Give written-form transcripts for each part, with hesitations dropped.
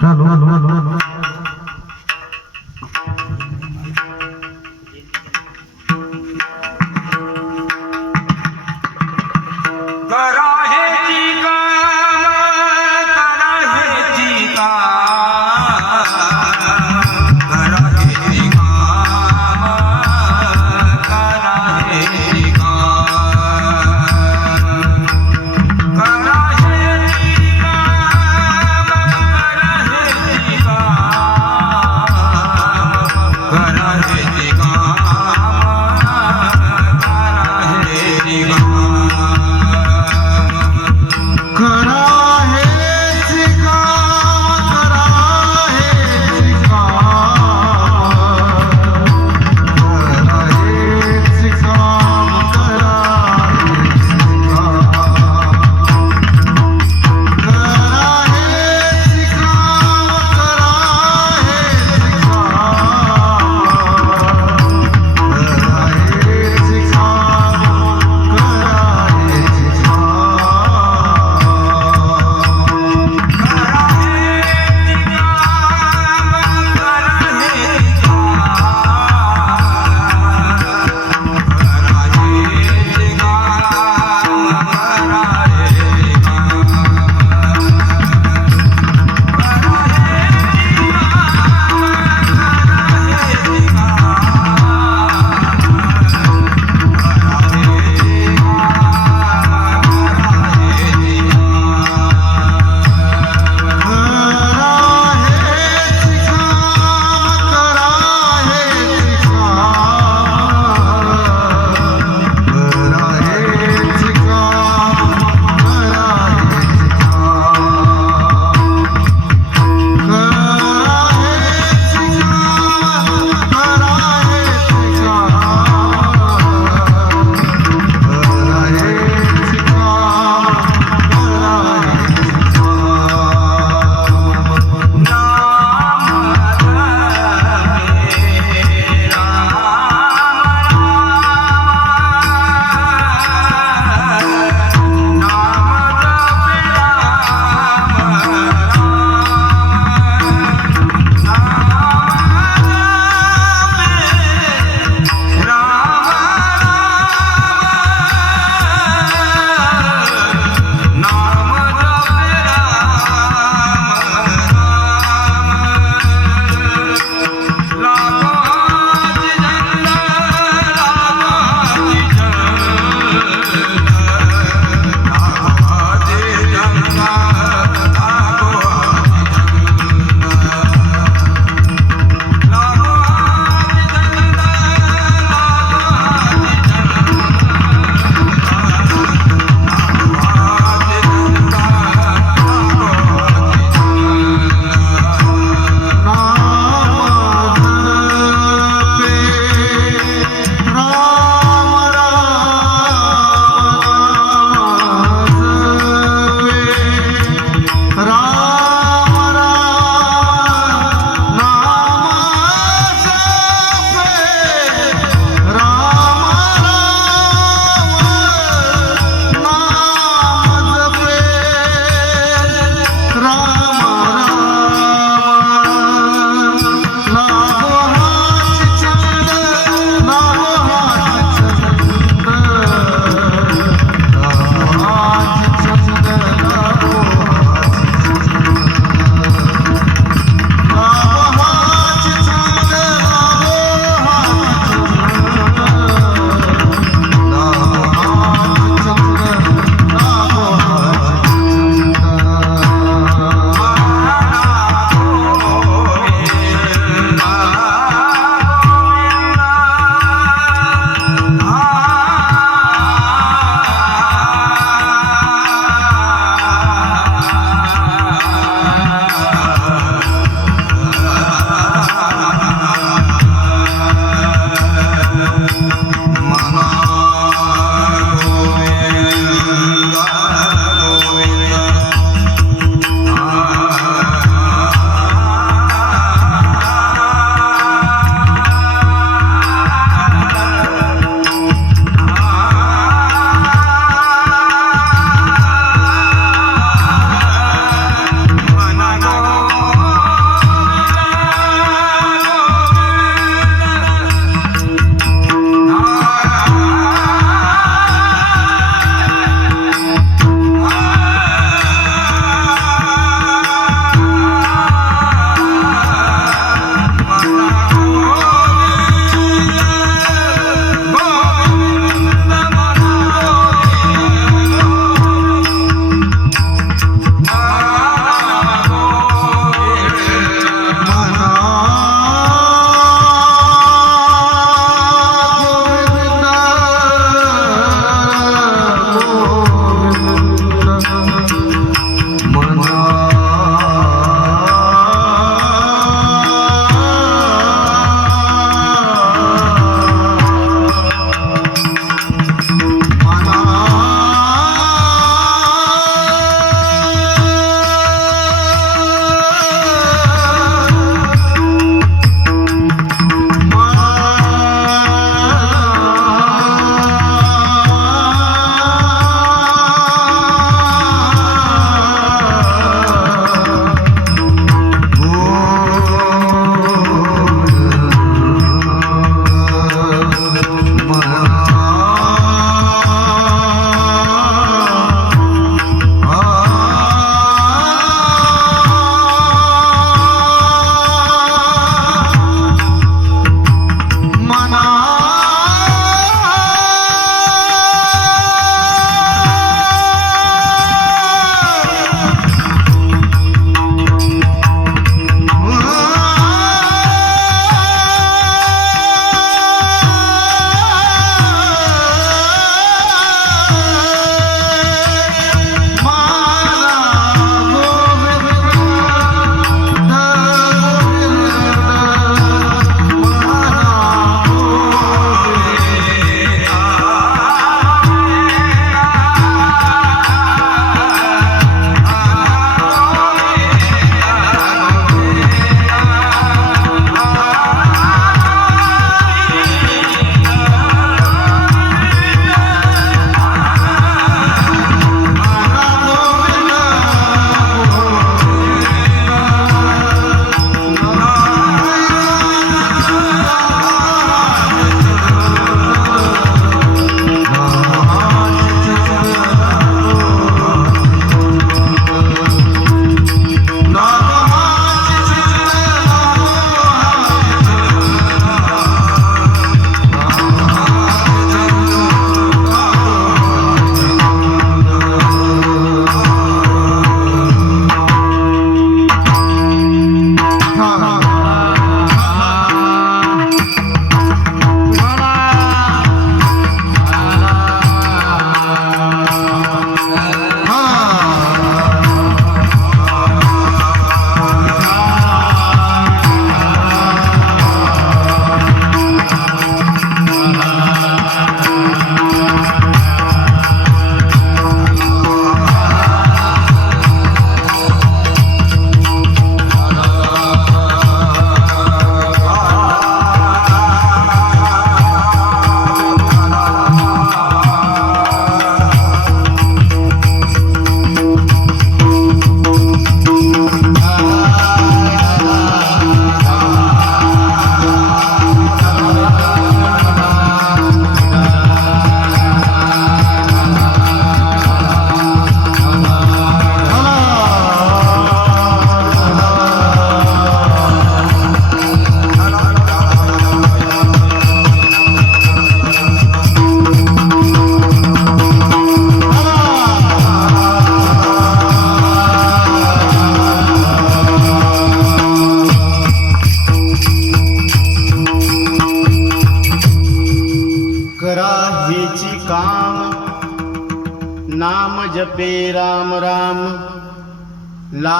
करा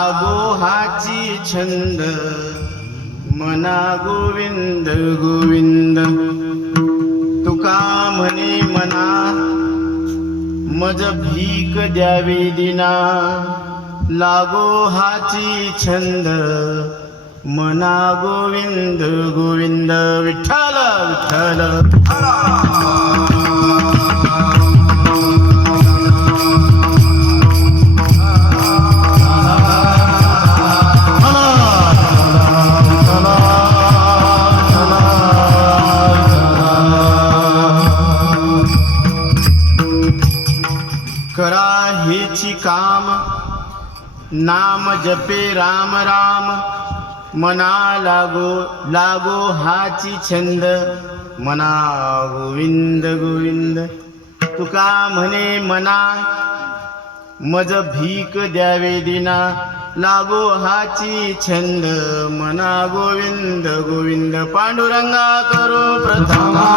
लागो हाची छंद मना गोविंद गोविंद तुका म्हणे मना मज भीक द्यावी दिना लागो हाची छंद मना गोविंद गोविंद विठ्ठल विठ्ठल करा हेची काम नाम जपे राम राम मना लागो लागो हाची छंद मना गोविंद गोविंद तुका म्हणे मना मज भीक द्यावे दिना लागो हाची छंद मना गोविंद गोविंद पांडुरंगा करो प्रथमा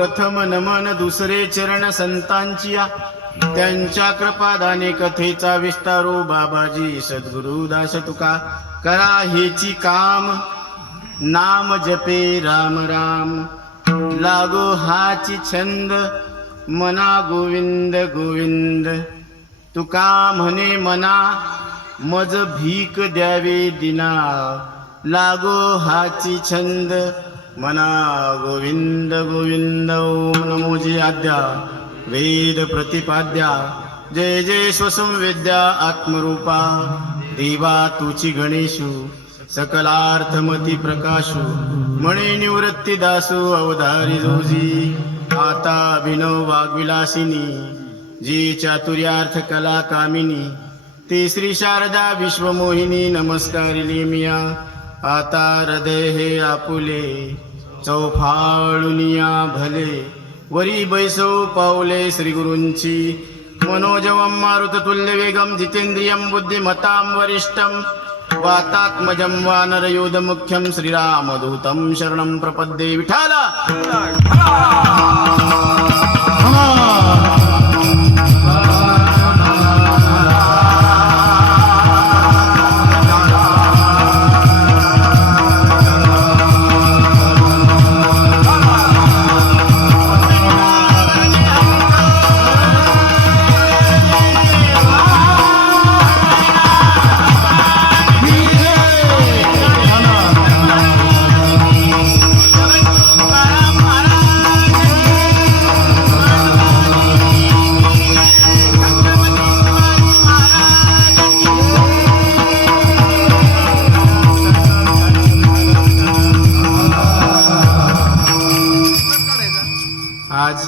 प्रथम नमन दुसरे चरण संतांची त्यांच्या कृपादाने कथेचा विस्तारो बाबाजी सद्गुरु दास तुका करा हेची काम नाम जपे राम राम लागो हाची छंद मना गोविंद गोविंद तुका म्हणे मना मज भीक द्यावे दिना लागो हाची छंद मना गोविंद गोविंद ओम नमोजी आद्या वेद प्रतिपाद्या जय जय स्वसंवेद्या आत्मरूपा देवा तुची गणेशु सकलार्थमती प्रकाशु मणे निवृत्ती दासु अवधारी जोजी आता अभिनव वाग्विलासिनी जी चातुर्यार्थ कला कामिनी ते श्री शारदा विश्वमोहिनी नमस्कारिली मिया आता हृदय हे आपुले चौफाळुनिया भले वरी बैसो पावले श्री गुरूंची मनोजवं मारुततुल्य वेगं जितेंद्रियं बुद्धिमतां वरिष्ठं वातात्मजं वानरयोध मुख्यं श्रीरामदूतं शरणं प्रपद्ये विठाला महाराज आज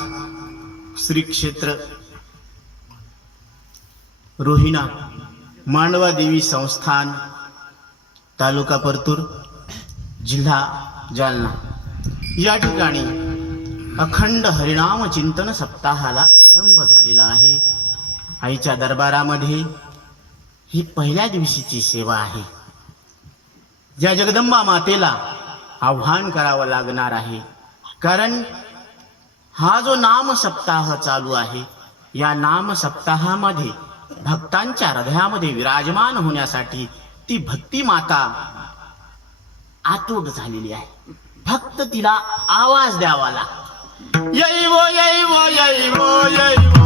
श्री क्षेत्र रोहिणा मांडवा देवी संस्थान तालुका परतूर जिल्हा जालना या ठिकाणी अखंड हरिनाम चिंतन सप्ताहाला आरंभ झालेला आहे. आईच्या दरबारामध्ये ही पहिल्या दिवशीची सेवा आहे. या जगदंबा मातेला आव्हान करावं लागणार आहे, कारण हा जो नाम सप्ताह चालू आहे या नाम सप्ताहामध्ये भक्तांच्या हृदयामध्ये विराजमान होण्यासाठी ती भक्ती माता आतुर झालेली आहे. फक्त तिला आवाज द्यावा लागतो. यै वो यै वो यै वो यै वो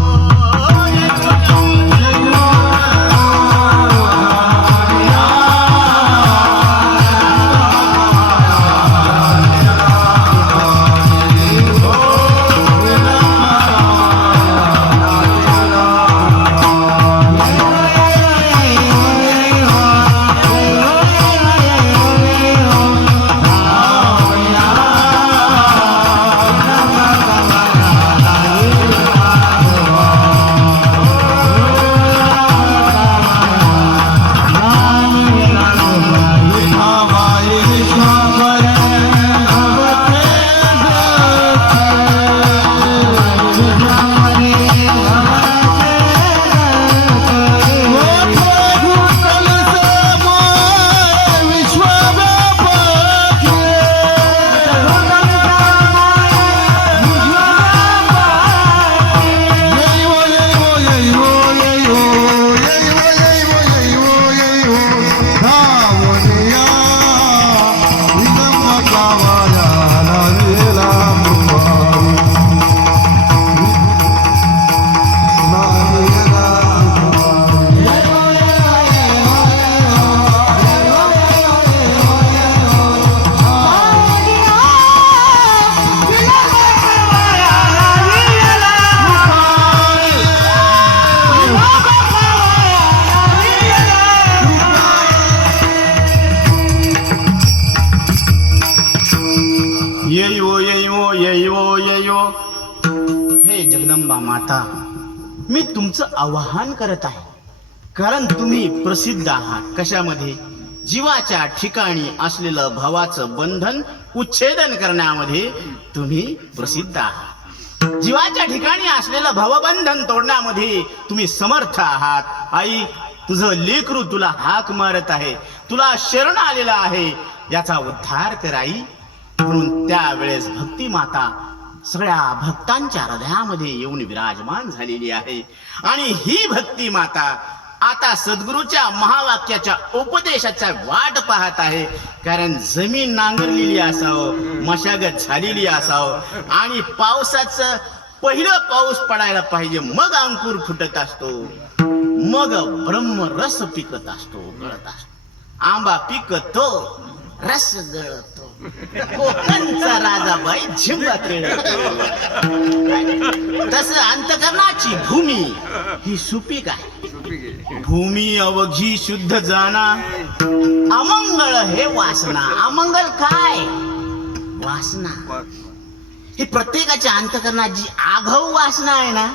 हे जगदंबा माता, मी तुमचं आवाहन करत आहे, कारण तुम्ही प्रसिद्ध आहात. कशामध्ये? जीवाच्या ठिकाणी असलेलं भावाचं बंधन उच्छेदन करण्यामध्ये तुम्ही प्रसिद्ध आहात. जीवाच्या ठिकाणी असलेलं भवबंधन तोडण्यामध्ये तुम्ही समर्थ आहात. आई, तुझं लेकरू तुला हाक मारत आहे, तुला शरण आलेला आहे, याचा उद्धार कर आई. म्हणून त्यावेळेस भक्ती माता सगळ्या भक्तांच्या हृदयामध्ये येऊन विराजमान झालेली आहे. आणि ही भक्ती माता आता सद्गुरूच्या महावाक्याच्या उपदेशाचा वाट पाहत आहे. कारण जमीन नांगरलेली असावं, मशागत झालेली असावं आणि पावसाचं पहिलं पाऊस पडायला पाहिजे, मग अंकुर फुटत असतो, मग ब्रह्मरस पिकत असतो, गळत असतो. आंबा पिकतो, रस गळतो, कोकणचा राजाबाई झिंबात रेळतो. तसं अंतकरणाची भूमी ही सुपीक आहे. भूमी अवघी शुद्ध जाणा, अमंगळ हे वासना. अमंगल काय? वासना. ही प्रत्येकाच्या अंतकरणात जी आघाऊ वासना आहे ना,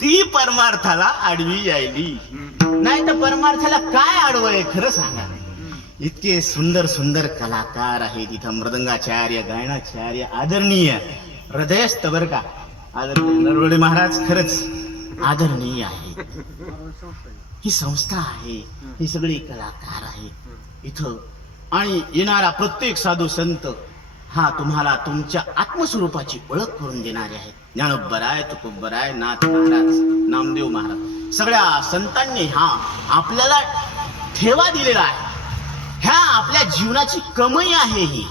ती परमार्थाला आडवी यायली. नाही तर परमार्थाला काय आडवय खरं सांगा. इतके सुंदर सुंदर कलाकार आहेत इथं. मृदंगाचार्य, गायनाचार्य, आदरणीय हृदयस्थ बर का, आदरणीय नरवडे महाराज खरंच आदरणीय आहे. ही संस्था आहे, ही सगळी कलाकार आहेत इथं. आणि येणारा प्रत्येक साधू संत हा तुम्हाला तुमच्या आत्मस्वरूपाची ओळख करून देणारे आहेत. ज्ञानोबराय, तुकोबराय, नाथ महाराज, नामदेव महाराज, सगळ्या संतांनी हा आपल्याला ठेवा दिलेला आहे. ह्या आपल्या जीवनाची कमाई आहे ही.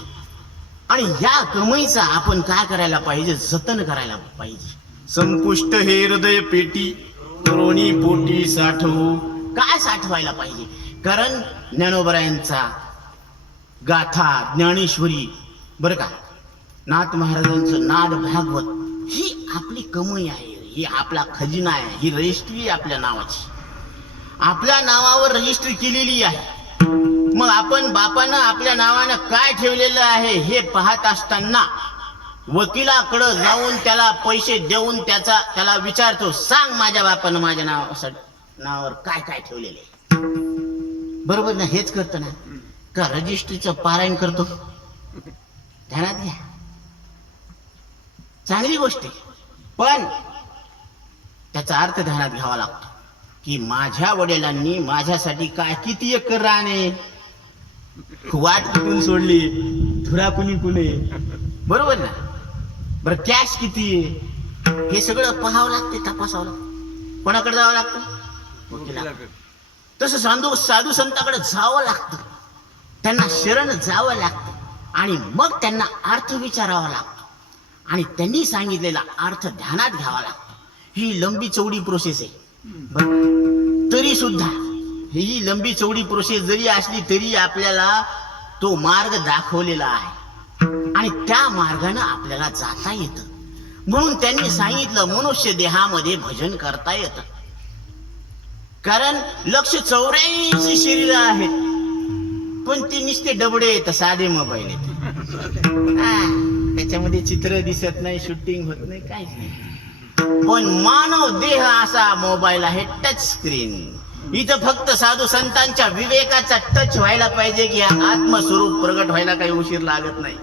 आणि या कमाईचा आपण काय करायला पाहिजे? जतन करायला पाहिजे. संपुष्ट हे हृदय पेटी, करोनी पोटी साठवू. काय साठवायला पाहिजे? कारण ज्ञानोबरायांचा गाथा, ज्ञानेश्वरी बर का, नाथ महाराजांचं नाद भागवत, ही आपली कमाई आहे, ही आपला खजिना आहे, ही रजिस्ट्री आपल्या नावाची, आपल्या नावावर रजिस्ट्री केलेली आहे. मग आपण बापानं आपल्या नावानं काय ठेवलेलं आहे हे पाहत असताना वकिलाकडं जाऊन त्याला पैसे देऊन त्याला विचारतो, सांग माझ्या बापानं माझ्या नावावर काय काय ठेवलेले. बरोबर ना? हेच करतो ना का रजिस्ट्रीचं पारायण करतो? ध्यानात घ्या, चांगली गोष्ट आहे, पण त्याचा अर्थ ध्यानात घ्यावा लागतो की माझ्या वडिलांनी माझ्यासाठी काय, किती एकर राणे वाट कुठून सोडली, धुरा कुणी कुणे, बरोबर ना? बरं कॅश किती आहे हे सगळं पाहावं लागते, तपासावं लागतं. कोणाकडे जावं लागतं? वकिलाकडे. तसं साधू संताकडे जावं लागतं, त्यांना शरण जावं लागतं आणि मग त्यांना अर्थ विचारावा लागतो आणि त्यांनी सांगितलेला अर्थ ध्यानात घ्यावा लागतो. ही लंबी चौडी प्रोसेस आहे. तरी सुद्धा ही लंबी चौडी प्रोसेस जरी असली तरी आपल्याला तो मार्ग दाखवलेला आहे आणि त्या मार्गाने आपल्याला जाता येतं. म्हणून त्यांनी सांगितलं मनुष्य देहामध्ये भजन करता येतं. कारण 184 शरीर आहेत पण ते नुसते डबडे आहेत, साधे मोबाईल आहेत, त्याच्यामध्ये चित्र दिसत नाही, शूटिंग होत नाही, काहीच नाही. पण मानव देह असा मोबाईल आहे, टच स्क्रीन. इथं फक्त साधू संतांच्या विवेकाचा टच व्हायला पाहिजे की आत्मस्वरूप प्रगट व्हायला काही उशीर लागत नाही.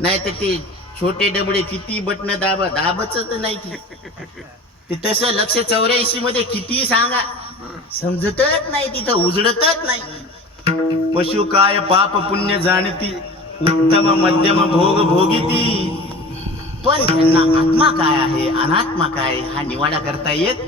नाही तर ते छोटे डबडे किती बटन दाबच नाही ते तसं 184 मध्ये किती सांगा समजतच नाही, तिथं उजडतच नाही. पशु काय पाप पुण्य जाणती, उत्तम मध्यम भोग भोगिती. पण त्यांना आत्मा काय आहे, अनात्मा काय हा निवाडा करता येत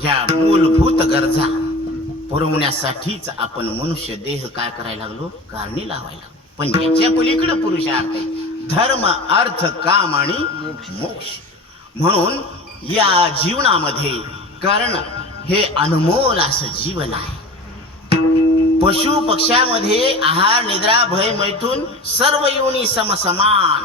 ह्या मूलभूत गरजा पुरवण्यासाठीच आपण मनुष्य देह काय करायला लागलो, कारणी लावायला. पण याच्या पलीकडे पुरुषार्थ आहे, धर्म अर्थ काम आणि मोक्ष. म्हणून या जीवनामध्ये कारण हे अनमोल असं जीवन आहे. पशु पक्ष्यामध्ये आहार निद्रा भय मैथून सर्व योनी समसमान,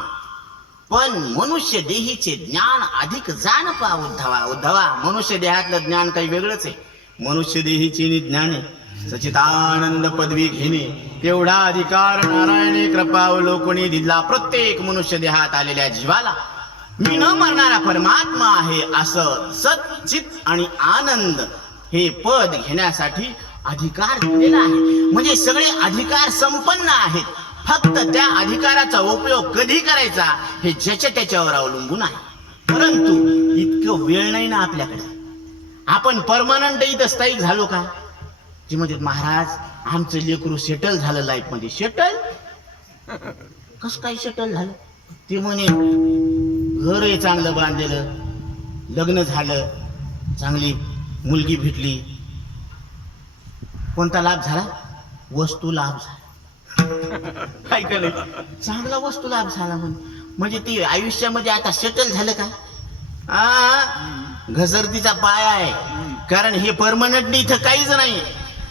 पण मनुष्य देहीचे ज्ञान अधिक जाण पा उद्धवा. मनुष्य देहातलं ज्ञान काही वेगळंच आहे. मनुष्य देहीचे ज्ञान आहे सचितानंद पदवी घेणे, तेवढा अधिकार नारायणे कृपावलोकनी दिला प्रत्येक मनुष्य देहात आलेल्या जीवाला. मी न मरणारा परमात्मा आहे असं सच्चित आणि आनंद हे पद घेण्यासाठी अधिकार दिलेला आहे. म्हणजे सगळे अधिकार संपन्न आहेत, फक्त त्या अधिकाराचा उपयोग कधी करायचा हे ज्याच्या त्याच्यावर अवलंबून आहे. परंतु इतकं वेळ नाही ना आपल्याकडे. आपण परमनंट इथं स्थायिक झालो का? ते म्हणजे महाराज आमचं लेकरू सेटल झालं लाईफ मध्ये. सेटल कसं काय सेटल झालं? ते म्हणे घर आहे चांगलं बांधलेलं, लग्न झालं, चांगली मुलगी भेटली. कोणता लाभ झाला? वस्तू लाभ झाला. काय केलं? चांगला वस्तू लाभ झाला म्हणजे ते आयुष्यामध्ये आता सेटल झालं का? घसरतीचा पाया आहे. कारण हे परमनंटली इथं काहीच नाही.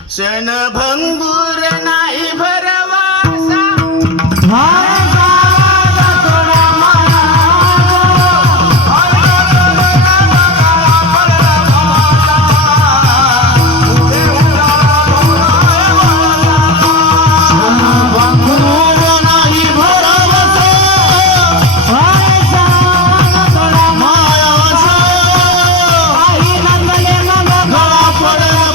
क्षण भंगूर नाही भरवासा, पडला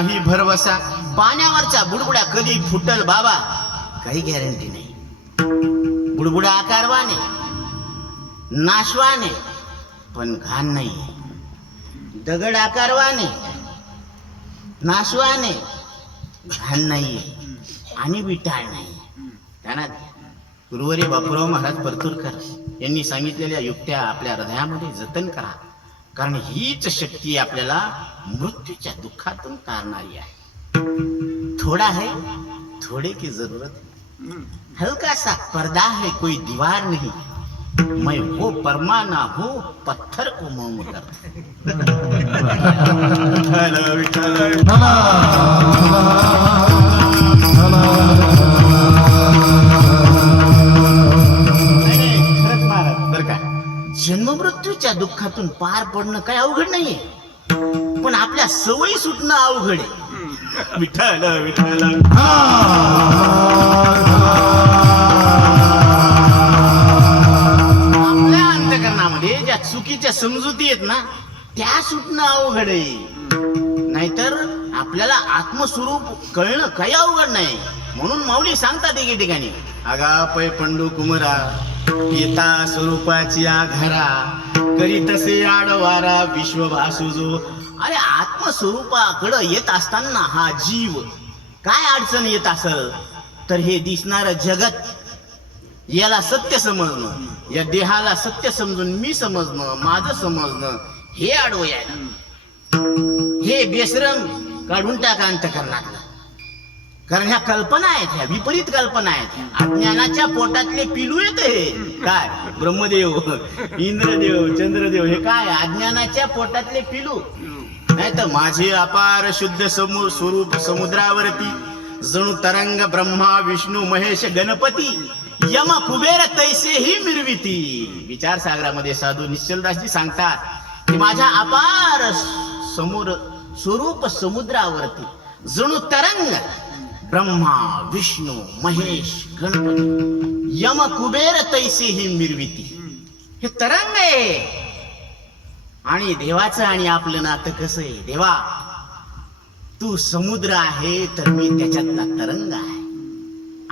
नाही भरवसा. पाण्यावरच्या बुडबुड्या कधी फुटल बाबा काही गॅरंटी नाही. बुडबुडा आकारवाने नाशवाने पण घाण नाही. दगड आकारवाने नाशवाने घाण नाही आणि विटाळ नाही. त्यांना गुरुवारी बापूराव महाराज परतूरकर यांनी सांगितलेल्या युक्त्या आपल्या हृदयामध्ये जतन करा, कारण हीच शक्ती आपल्याला मृत्यूच्या दुःखातून काढणारी आहे. थोड़ा है थोड़े की जरूरत, हल्का सा पर्दा है कोई दीवार नहीं, मैं वो परमाना हूँ पत्थर को मोम कर. जन्ममृत्यूच्या दुःखातून पार पडणं काय अवघड नाहीये, पण आपल्या सवयी सुटणं अवघड आहे. विठ्ठल विठ्ठल. आपल्या अंतःकरणामध्ये ज्या चुकीच्या समजुती आहेत ना त्या सुटणं अवघड आहे. नाहीतर आपल्याला आत्मस्वरूप कळणं काही अवघड नाही. म्हणून माऊली सांगतात एके ठिकाणी, अगा पै पंडू कुमरा येता स्वरूपाची आघारा, करी तसे आडवारा विश्व भासुजो. अरे आत्मस्वरूपाकडं येत असताना हा जीव काय अडचण येत असल तर हे दिसणारं जगत याला सत्य समजणं, या देहाला सत्य समजून मी समजणं, माझं समजणं हे आडवं यायला. हे बेसरम काढून टाका अंतःकरणातलं, कारण ह्या कल्पना आहेत, ह्या विपरीत कल्पना आहेत. अज्ञानाच्या पोटातले पिलू येत हे काय ब्रह्मदेव इंद्रदेव चंद्रदेव हे काय अज्ञानाच्या पोटातले पिलू. नाही तर माझे अपार शुद्ध स्वरूप समुद्रावरती जणू तरंग ब्रह्मा विष्णू महेश गणपती यम कुबेर तैसेही मिरविती. विचार सागरामध्ये साधू निश्चलदासजी सांगतात की माझ्या अपार स्वरूप समुद्रावरती जणू तरंग ब्रह्मा विष्णू महेश गणपती यम कुबेर तैसेही मिरविती. हे तरंग आहे. आणि देवाचं आणि आपलं नातं कसं आहे, देवा तू समुद्र आहे तर मी त्याच्यातला तरंग आहे.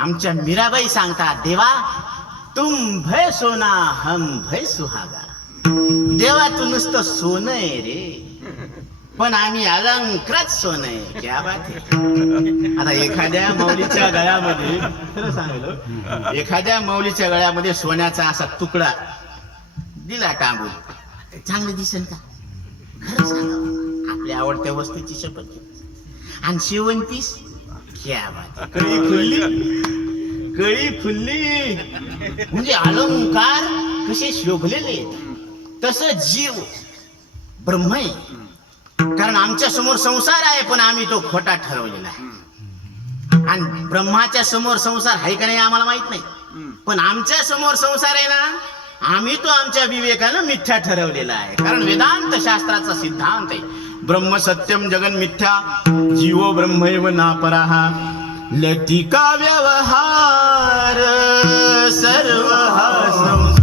आमच्या मीराबाई सांगतात, देवा तुम भय सोना हम भय सुहागा. देवा तू नुसतं सोनं आहे रे, पण आम्ही अलंकृत सोनं आहे. क्या बात आहे. आता एखाद्या माऊलीच्या गळ्यामध्ये खरं सांगितलं, एखाद्या माऊलीच्या गळ्यामध्ये सोन्याचा असा तुकडा दिला टांगून चांगलं दिसेल का? खरं सांगा, आपल्या आवडत्या वस्तूची शपथ घे. आणि शेवंतीस क्या बात. कळी फुलली कळी फुलली म्हणजे अलंकार कसे शोभलेले तसं जीव ब्रह्म आहे. कारण आमच्या समोर संसार आहे पण आम्ही तो खोटा ठरवलेला आहे. आणि ब्रह्माच्या समोर संसार आहे का नाही आम्हाला माहित नाही, पण आमच्या समोर संसार आहे ना, आम्ही तो आमच्या विवेकानं मिथ्या ठरवलेला आहे. कारण वेदांत शास्त्राचा सिद्धांत आहे, ब्रह्म सत्यम जगन मिथ्या जीवो ब्रह्मैव नापराः लतिका व्यवहार सर्व हा संसार.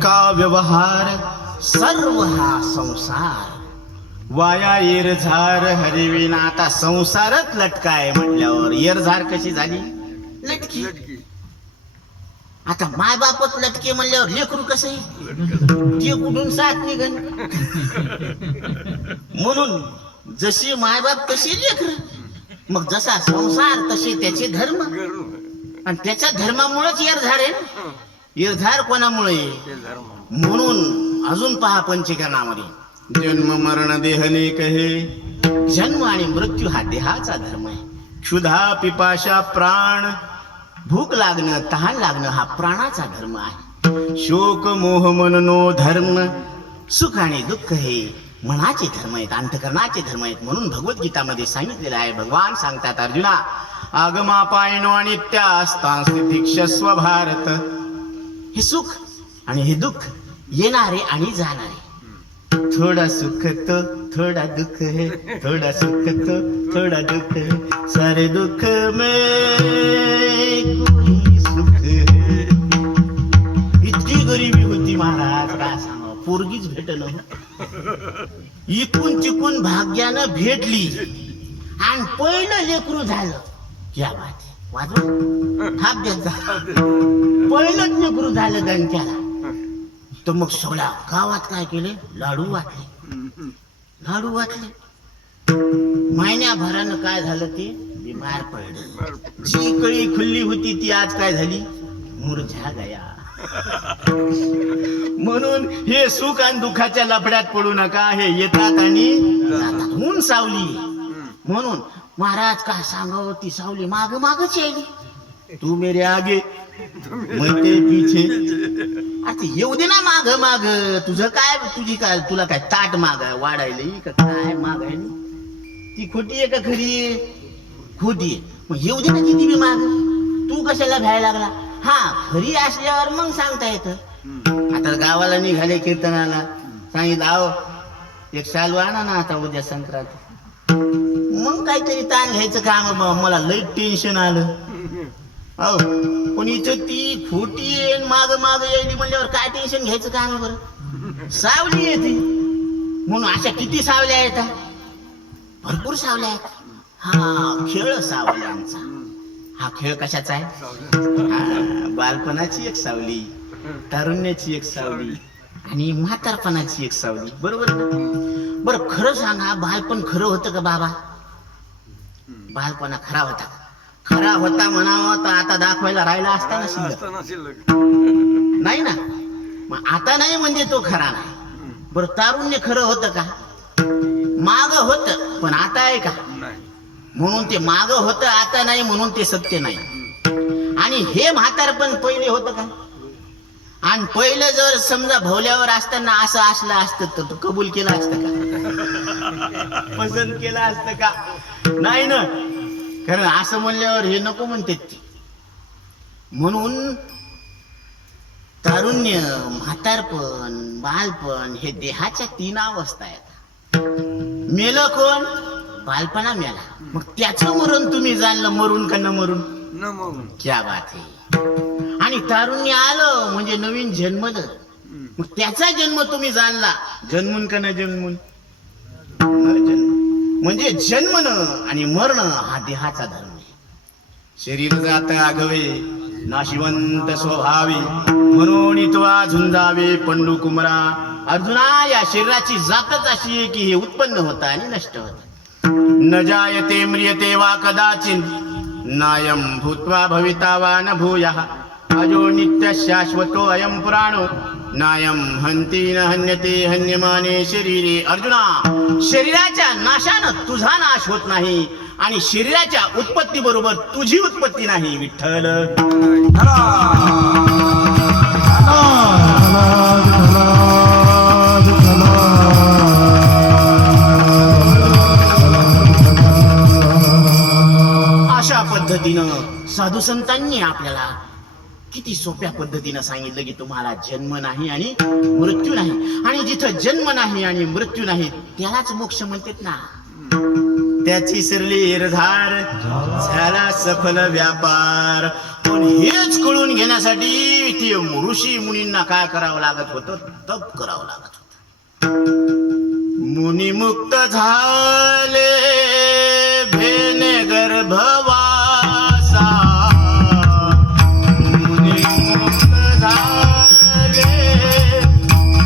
का व्यवहार सर्व हा संसार वाया येरझार हरिविना. आता संसारच लटकाय म्हटल्यावर येरझार कशी झाली? लटकी. आता माय बापच लटके म्हणल्यावर लेकरू कसं आहे? ते कुठून साथ निघन? म्हणून जशी मायबाप तशी लेकर. मग जसा संसार तसे त्याचे धर्म, आणि त्याच्या धर्मामुळेच येरझार आहे ना. येरझार कोणामुळे? म्हणून अजून पहा पंचकरणामध्ये जन्म मरण देहने कहे. जन्म आणि मृत्यू हा देहाचा धर्म आहे. क्षुधा पिपाशा प्राण, भूक लागणं तहान लागणं हा प्राणाचा धर्म आहे. शोक मोह मननो धर्म, सुख आणि दुःख हे मनाचे धर्म आहेत, अंतकरणाचे धर्म आहेत. म्हणून भगवद्गीतामध्ये सांगितलेलं आहे, भगवान सांगतात अर्जुना आगमापायनो अनित्यास्तांस्थितिक्षस्व भारत. हे सुख आणि हे दुःख येणारे आणि जाणारे. थोडा सुख तो थोडा दुःख है, थोडा सुख तो थोडा दुःख है, सारे दुःख में कोई सुख है. इतकी गरिबी होती महाराज, काय सांगा, पोरगीच भेटल. इकून तिकून भाग्यानं भेटली आणि पहिलं लेकरू झालं. क्या बात आहे, वाजवा थाप देत जा. पहिलंच लेकरू झालं गणक्याला. तर मग सगळ्या गावात काय केले? लाडू वाटले. लाडू वाटले. महिन्याभरानं काय झालं? ते बिमार पडलं. जी कळी खुल्ली होती ती आज काय झाली? मुरझा गया. म्हणून हे सुख आणि दुःखाच्या लफड्यात पडू नका. हे येतात आणि जातात. ऊन सावली म्हणून महाराज काय सांगावं, ती सावली माग मागच यायली. तू मेरे आगे म्हणते पीछे. आता येऊ दे ना माग माग. तुझं काय, तुझी काय, तुला काय ताट माग वाढायली का काय माग आहे? ती खोटी आहे का खरी आहे? खोटी आहे. मग येऊ दे ना किती बी माग. तू कशाला भ्यायला लागला? हा खरी असल्यावर मग सांगता येतं. आता गावाला निघाले कीर्तनाला, सांगितलं आहो एक शालू आणा ना, आता उद्या संक्रांत. मग काहीतरी ताण घ्यायचं काम. मला लई टेन्शन आलं. हो पण इथं ती खोटी आहे, माग माग यायली म्हणल्यावर काय टेन्शन घ्यायचं काम बरं? सावली येते म्हणून. अशा किती सावल्या आहेत? भरपूर सावल्या आहेत. हा खेळ सावल्यांचा. हा खेळ कशाचा आहे? बालपणाची एक सावली, तारुण्याची एक सावली आणि म्हातारपणाची एक सावली. बरोबर ना? बरं खरं सांगा, बालपण खरं होतं का बाबा? बालपणा खरा होता? खरा होता म्हणावं तर आता दाखवायला राहिला असता ना शिल्लक? नाही ना. मग आता नाही म्हणजे तो खरा नाही. बरं तारुण्य खरं होतं का? माग होत पण आता आहे का? म्हणून ते माग होतं आता नाही, म्हणून ते सत्य नाही. आणि हे म्हातारपण पहिले होतं का? आणि पहिलं जर समजा भोवल्यावर असताना असं असलं असतं तर तू कबूल केलं असतं का? पसंत केलं असतं का? नाही ना. कारण असं म्हणल्यावर हे नको म्हणते ती. म्हणून तारुण्य, म्हातारपण, बालपण हे देहाच्या 3 अवस्था आहेत. मेलं कोण? बालपणा मेला. मग त्याचं मरण तुम्ही जाणलं, मरून का न मरून? न मरून. क्या बात आहे. आणि तारुण्य आलं म्हणजे नवीन जन्मलं. मग त्याचा जन्म तुम्ही जाणला, जन्मून का न जन्मून? म्हणजे जन्मनं आणि मरण हा देहाचा धर्म आहे. शरीर जात आगवे नाशिवंत स्वभावी, म्हणून तो झुंजावे पंडू कुमरा. अर्जुना, या शरीराची जातच अशी आहे की हे उत्पन्न होतं आणि नष्ट होतं. न जायते म्रियते वा कदाचिन, नायम भूत्वा भविता वा न भूयः. अजो नित्य शाश्वतो अयम पुराणो, नायम हंती न हन्यते हन्यमाने शरीरे. अर्जुना, शरीराच्या नाशानं तुझा नाश होत नाही आणि शरीराच्या उत्पत्ती बरोबर तुझी उत्पत्ती नाही. विठ्ठल. अशा पद्धतीनं साधू संतांनी आपल्याला किती सोप्या पद्धतीनं सांगितलं की तुम्हाला जन्म नाही आणि मृत्यू नाही. आणि जिथं जन्म नाही आणि मृत्यू नाही त्यालाच मोक्ष म्हणतात ना. त्याची सरली इरधार झाला सफल व्यापार. पण हेच कळून घेण्यासाठी ते ऋषी मुनींना काय करावं लागत होतं? तप करावं लागत होतं. मुनी मुक्त झाले भेने गर्भवासा. मुनी मुक्त झाले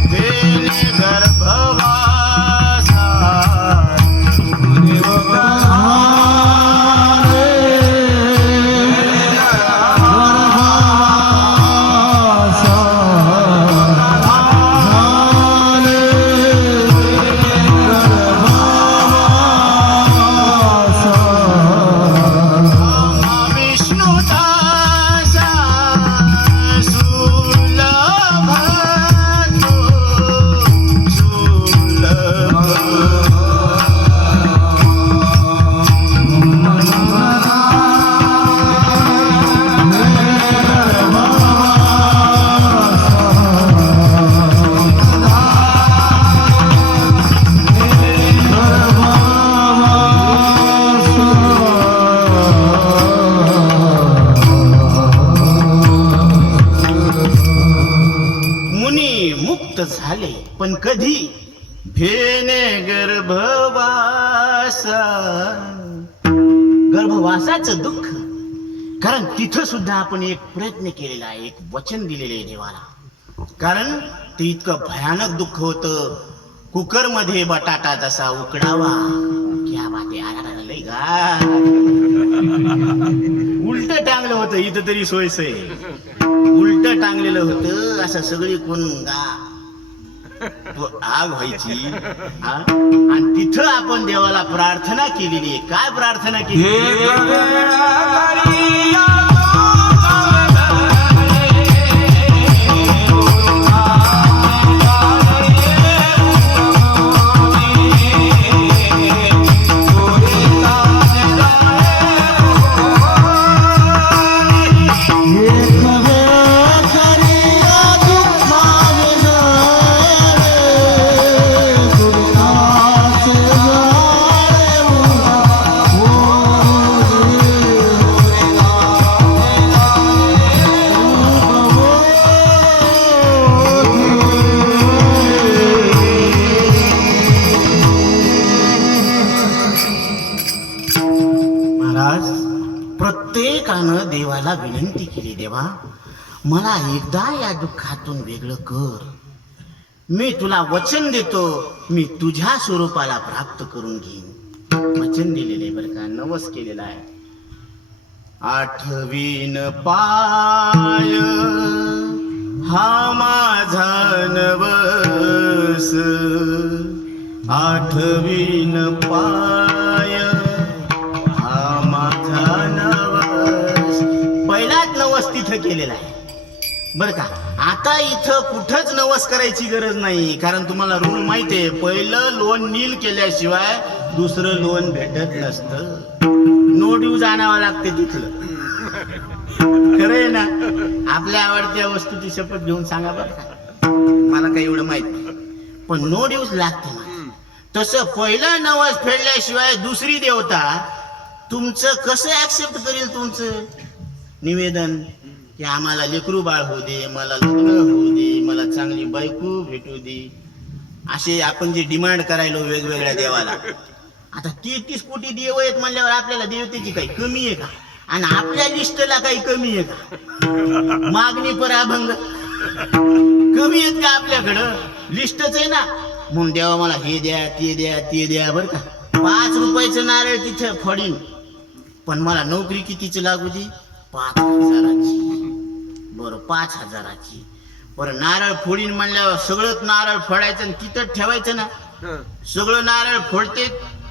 भेने गर्भवासा. मुनी झाले पण कधी? भेने गर्भवासा. गर्भवासाचं दुःख. कारण तिथं सुद्धा आपण एक प्रयत्न केलेला आहे, एक वचन दिलेले आहे देवाला. कारण ते इतकं भयानक दुःख होतं. कुकर मध्ये बटाटा जसा उकडावा. क्या बात आहे. लय गा उलट टांगलं होतं. इथं तरी सोयसय. उलट टांगलेलं होतं. असं सगळी कोण आग व्हायची. आणि तिथं आपण देवाला प्रार्थना केलेली आहे. काय प्रार्थना केली? प्रत्येकानं देवाला विनंती केली, देवा मला एकदा या दुःखातून वेगळं कर. मी तुला वचन देतो, मी तुझ्या स्वरूपाला प्राप्त करून घेईन. वचन दिलेले बरं का, नवस केलेला आहे. आठवीन पाय हा माझा नवस. आठवीन पाय हा माझा नवस. पहिलाच नवस तिथं केलेला आहे बर का. आता इथं कुठंच नवस करायची गरज नाही, कारण तुम्हाला रूल माहिती आहे, पहिलं लोन नील केल्याशिवाय दुसरं लोन भेटत नसतं. नो ड्यूज आणावं लागते तिथलं. खरंय ना. आपल्या आवडत्या वस्तूची शपथ घेऊन सांगा बरं का, मला काही एवढं माहित नाही, पण नो ड्यूज लागते मला. तसं पहिलं नवस फेडल्याशिवाय दुसरी देवता तुमचं कसं ऍक्सेप्ट करेल तुमचं निवेदन, की आम्हाला लेकरू बाळ होऊ दे, मला लग्न होऊ दे, मला चांगली बायको भेटू दे, असे आपण जे डिमांड करायलो वेगवेगळ्या देवाला. आता 33 कोटी देव आहेत म्हणल्यावर आपल्याला देवतेची काही कमी आहे का? आणि आपल्या लिस्टला काही कमी आहे का? मागणी पराभंग कमी आहेत का आपल्याकडं? लिस्टच आहे ना. म्हणून देवा मला हे द्या, ते द्या, ते द्या बरं का. 5 रुपयाचं नारळ तिथं फोडीन, पण मला नोकरी कितीची लागू दे? 5,000ची. बरं 5,000ची. बरं नारळ फोडीन म्हणल्यावर सगळंच नारळ फोडायचं आणि तिथं ठेवायचं ना. सगळं नारळ फोडते,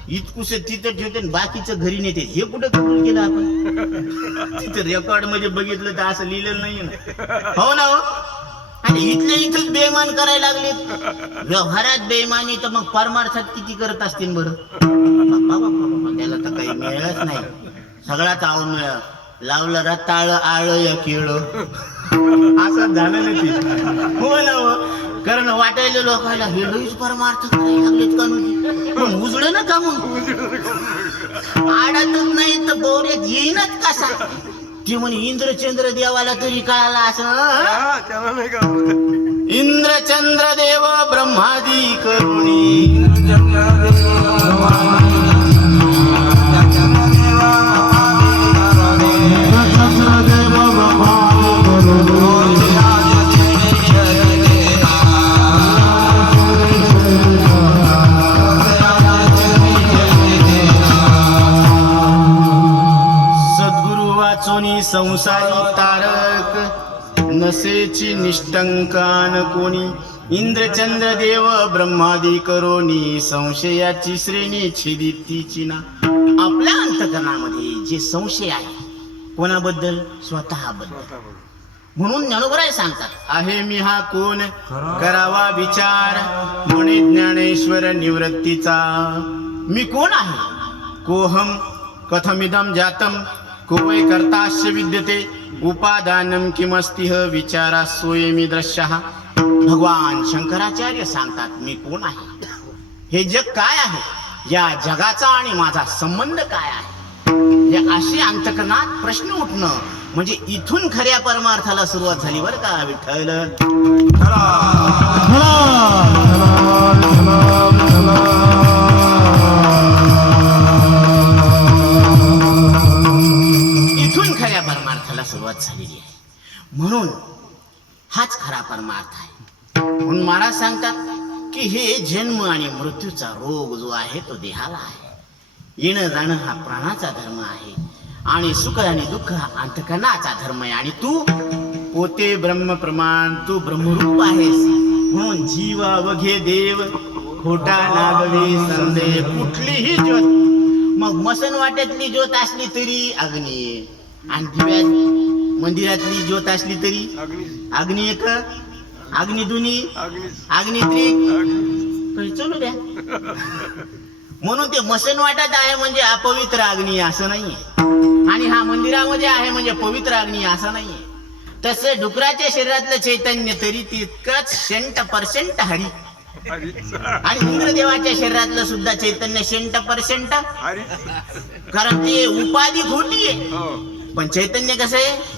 इतकुस तिथं ठेवते, बाकीचं घरी नेते. हे कुठं कबूल केलं आपण? तिथं रेकॉर्ड मध्ये बघितलं तर असं लिहिलेलं नाही ना. हो ना हो. आणि इथल्या इथंच बेईमान करायला लागले. व्यवहारात बेईमानी तर मग परमार्थात किती करत असतील बरं. त्याला तर काही मिळत नाही. सगळाच आव मिळ लावलं रताळ आळ या केळ असं झालं नाही. हो ना हो. कारण वाटायला लोकायला हे लईच परमार्थ करायला लागलेत का नाही, मग उजळं ना का मग आडतच नाही तर बोऱ्यात येईनच कसा. ती म्हणे इंद्रचंद्र देवाला तरी कळाला असं. इंद्रचंद्र देव ब्रह्मादी करुणी संसारी तारक नसेची निष्टंकान कोणी. इंद्रचंद्र देव ब्रह्मादी करोनी संशयाची श्रेणी छिदितीची ना. आपल्या अंतकरणामध्ये जे संशय आहे कोणाबद्दल, स्वतःबद्दल. म्हणून ज्ञानोबराय सांगतात, आहे मी हा कोण करावा विचार म्हणे ज्ञानेश्वर निवृत्तीचा. मी कोण आहे, कोहम कथमिदम जातम कोवै कर्तास्य विद्यते उपादानम किमस्तिह विचारा सोयमी दृश्यः. भगवान शंकराचार्य सांगतात मी कोण आहे, हे जग काय आहे, या जगाचा आणि माझा संबंध काय आहे. या अशी अंतकरणात प्रश्न उठणं म्हणजे इथून खऱ्या परमार्थाला सुरुवात झाली बरं का विठ्ठल. सुरुवात झालेली आहे. म्हणून हाच खरा परमार्थ आहे. म्हणून महाराज सांगतात की हे जन्म आणि मृत्यूचा रोग जो आहे तो देहाला आहे. येणं जाणं हा प्राणाचा धर्म आहे आणि सुख आणि दुःख हा अंतकरणाचा धर्म आहे. आणि तू पोते ब्रह्म प्रमाण, तू ब्रह्मरूप आहेस. म्हणून जीव अवघे देव खोटा नागवे संदेह. कुठलीही ज्योत, मग मसन वाट्यातली ज्योत असली तरी अग्नी, आणि दिव्यात मंदिरातली ज्योत असली तरी अग्नी एक, अग्नी दुनी, अग्नी त्रिक, चलू द्या. म्हणून ते मसन वाटत आहे म्हणजे अपवित्र अग्नी असं नाहीये, आणि हा मंदिरामध्ये आहे म्हणजे पवित्र अग्नी असं नाहीये. तसं डुकराच्या शरीरातलं चैतन्य तरी तितकंच 100% हरी, आणि इंद्रदेवाच्या शरीरातलं सुद्धा चैतन्य 100% हरी. कारण ते उपाधी खोटी आहे, पण चैतन्य कसं आहे,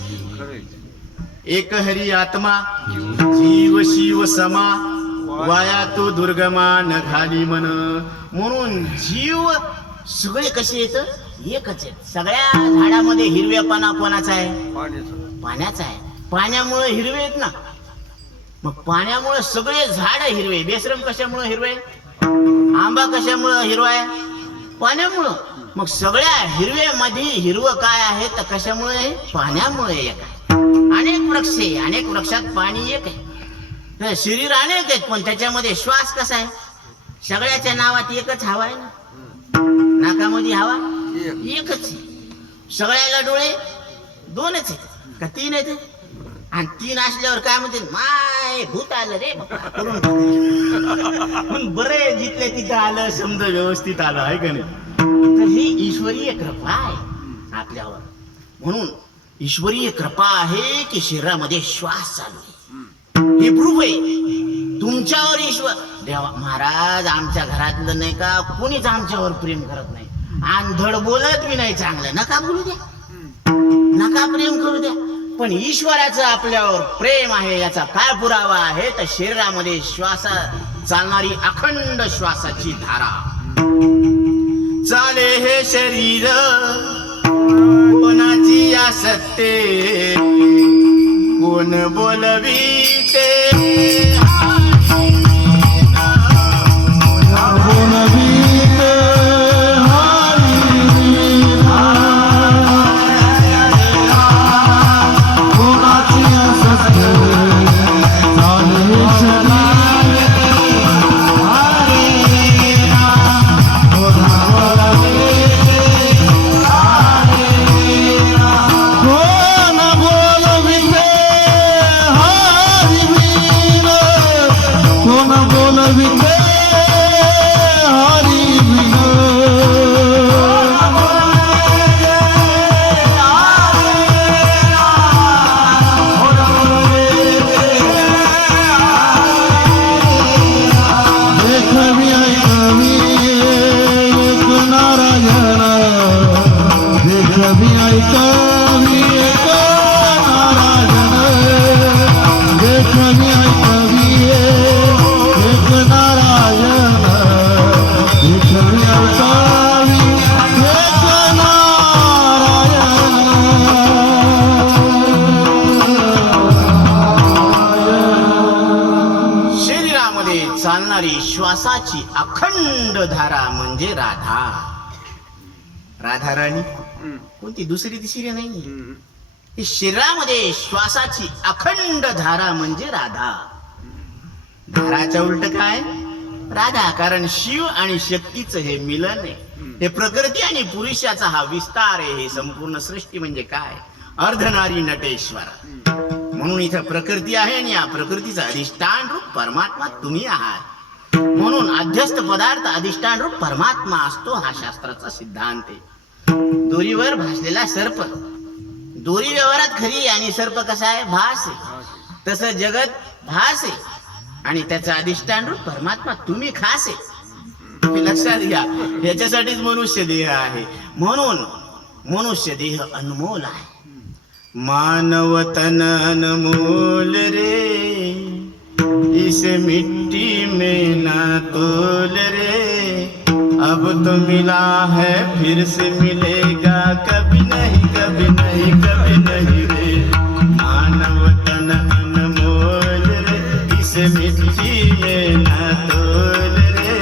एक हरी आत्मा जीव शिव समा वाया तो दुर्गमा न घाली मन. म्हणून जीव सगळे कसे येत एकच आहेत. सगळ्या झाडामध्ये हिरवेपणा कोणाचा आहे, पाण्याचा आहे. पाण्यामुळे हिरवे आहेत ना, मग पाण्यामुळे सगळे झाड हिरवे. बेसरम कशामुळे हिरवे, आंबा कशामुळे हिरवा आहे, पाण्यामुळं. मग सगळ्या हिरवे मध्ये हिरवं काय आहे तर कशामुळे, पाण्यामुळे एक आहे. अनेक वृक्ष आहे, अनेक वृक्षात पाणी एक आहे. शरीर अनेक आहेत पण त्याच्यामध्ये श्वास कसा आहे, सगळ्याच्या नावात एकच हवा आहे ना. नाकामध्ये हवा एकच आहे. सगळ्याला डोळे दोनच आहेत का तीन आहेत, आणि तीन असल्यावर काय म्हणते, माय भूत आलं रे करून. बरे जिथले तिथं आलं, समजा व्यवस्थित आलं आहे का नाही. तर ही ईश्वरीय कृपा आहे आपल्यावर. म्हणून ईश्वरीय कृपा आहे की शरीरामध्ये श्वास चालू आहे. हे प्रूफ आहे तुमच्यावर ईश्वर देवा. महाराज आमच्या घरातलं नाही का कोणीच आमच्यावर प्रेम करत नाही, आणि धड बोलत बी नाही चांगलं. नका बोलू द्या, नका प्रेम करू द्या. पण ईश्वराचं आपल्यावर प्रेम आहे याचा काय पुरावा आहे तर शरीरामध्ये श्वासा चालणारी अखंड श्वासाची धारा. चाले हे शरीर कोणाची या सत्ते, कोण बोलवीते कवी ऐकावी एक नारायण जे कवी ऐकावी एक नारायण जे कवी ऐकावी एक नारायण शरीरामध्ये चालणारी श्वासाची अखंड धारा म्हणजे राधा. राधा राणी कोणती दुसरी तिसरी नाही. ही शरीरामध्ये श्वासाची अखंड धारा म्हणजे राधा. धाराच्या उलट काय राधा. कारण शिव आणि शक्तीचं हे मिलन आहे. हे प्रकृती आणि पुरुषाचा हा विस्तार आहे. हे संपूर्ण सृष्टी म्हणजे काय अर्धनारी नटेश्वर. म्हणून इथं प्रकृती आहे आणि या प्रकृतीचं अधिष्ठान रूप परमात्मा तुम्ही आहात. म्हणून अध्यस्त पदार्थ अधिष्ठान रूप परमात्मा असतो हा शास्त्राचा सिद्धांत आहे. दोरीवर भासलेला सर्प दोरी व्यवहारात खरी आणि सर्प कसा आहे भास आहे. तसं जगत भास आहे आणि त्याचं अधिष्ठान रूप परमात्मा तुम्ही खास आहे. हे लक्षात घ्या. याच्यासाठीच मनुष्य देह आहे. म्हणून मनुष्य देह अनमोल आहे. मानव तन अनमोल रे इस मिट्टी में ना तोल रे. अब तो मिला है फिर से मिलेगा कभी नहीं कभी नहीं कभी नहीं रे. मानव तन अनमोल रे इस मिट्टी में ना तोल रे.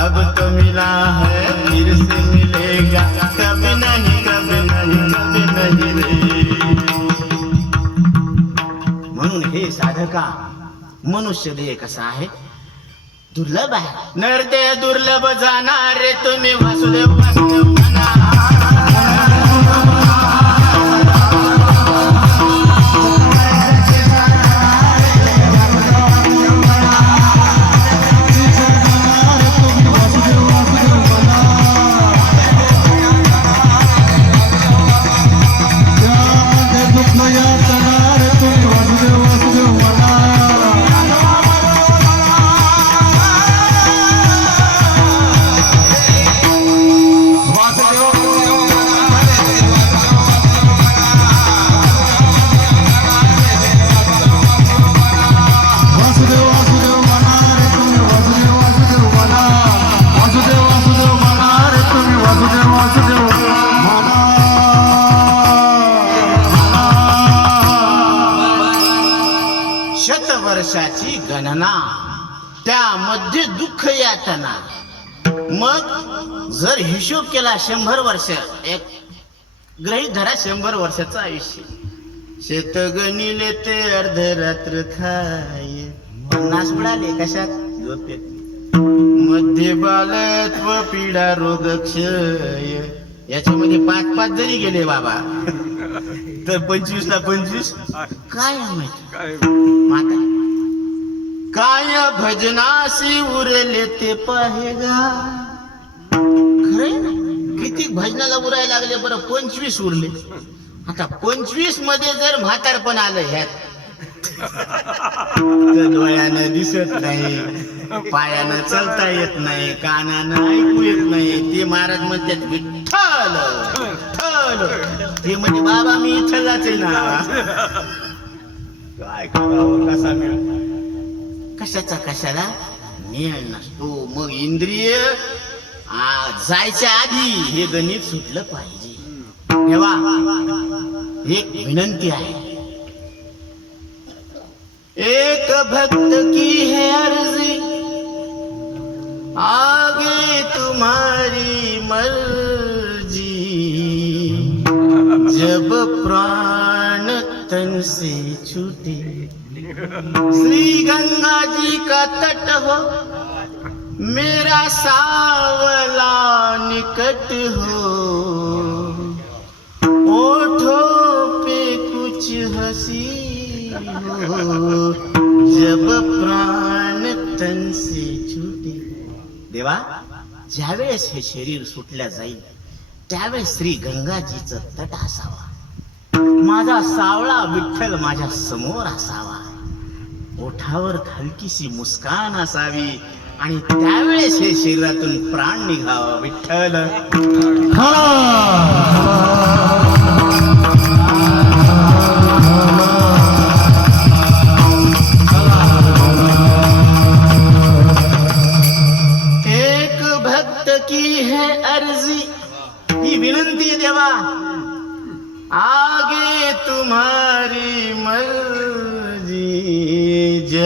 अब तो मिला है फिर से मिलेगा कभी नहीं कभी नहीं कभी नहीं रे. म्हणून हे साधका मनुष्य देह कसा आहे दुर्लभ आहे. नरते दुर्लभ जाणार रे तुम्ही वासुदेव वासुदेव म्हणा. शतवर्षाची गणना त्यामध्ये दुःख यातना. मग जर हिशोब केला 100 वर्ष एक गृहीत धरा 100 वर्षाचं आयुष्य. शेत गणिले ते अर्धरात्र खाय 50 बुडाले कशात झोपेत. मध्ये बालत्व पीडा रोग क्षय याच्यामध्ये 5 जरी गेले बाबा तर 25 ला 25 काय माहिती माता काय भजनाशी उरले ते पाहेगा. खरंय ना किती भजनाला उरायला लागले बरं 25 उरले. आता 25 मध्ये जर म्हातारपण आलं ह्यात तर डोळ्यानं दिसत नाही पायानं चालता येत नाही कानानं ऐकू येत नाही. ते महाराज म्हणतात विठ्ठल विठ्ठल. ते म्हणजे बाबा मी इथलाच आहे ना. काय करावं कसा मिळ कशाचा कशाला मिळ नसतो. मग इंद्रिय जायच्या आधी हे गणित सुटलं पाहिजे. तेव्हा एक विनंती आहे. एक भक्त की है अर्जी आगे तुम्हारी मर्जी. जब प्राण तन से छूटे श्री गंगा जी का तट हो मेरा सावला निकट हो. ओठों पे कुछ हंसी हो जब प्राण तन से छूटे. देवा ज्यावेळेस हे शरीर सुटल्या जाईल त्यावेळेस श्री गंगाजीचं तट असावा. माझा सावळा विठ्ठल माझ्या समोर असावा. ओठावर हलकीशी मुस्कान असावी आणि त्यावेळेस हे शरीरातून प्राण निघावा. विठ्ठल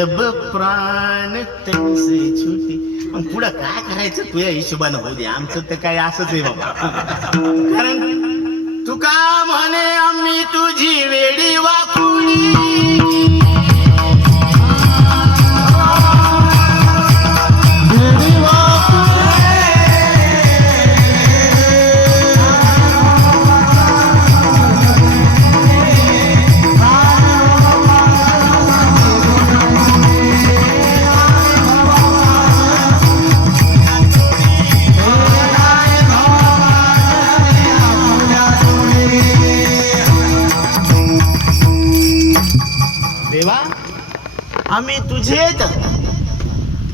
जब प्राण तैसे छुटे. मग पुढं काय करायचं तुझ्या हिशोबानं होऊ दे, आमचं तर काय असंच आहे बाबा. कारण तुका म्हणे आम्ही तुझी वेडी वाकुडी, देवा आम्ही तुझेत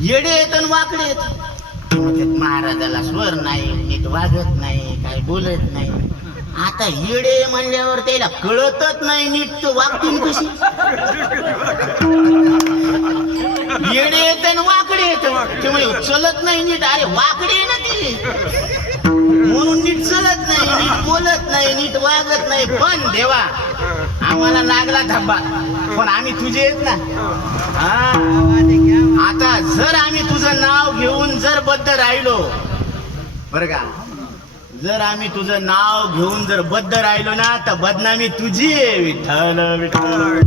येडे येत आणि वाकडे येत. महाराजाला स्वर नाही, नीट वागत नाही, काय बोलत नाही. आता येडे म्हणल्यावर त्याला कळतच नाही नीट, तर वागतील कशी. येडे येत आणि वाकडे येत ते म्हणजे चलत नाही नीट. अरे वाकडे ना ती म्हणून नीट चलत नाही, नीट बोलत नाही, नीट वागत नाही. पण देवा आम्हाला लागला धब्बा, पण आम्ही तुझे आहेत ना. आता जर आम्ही तुझं नाव घेऊन जर बद्ध राहिलो बर का, जर आम्ही तुझं नाव घेऊन जर बद्ध राहिलो ना, तर बदनामी तुझी आहे. विठ्ठल विठ्ठल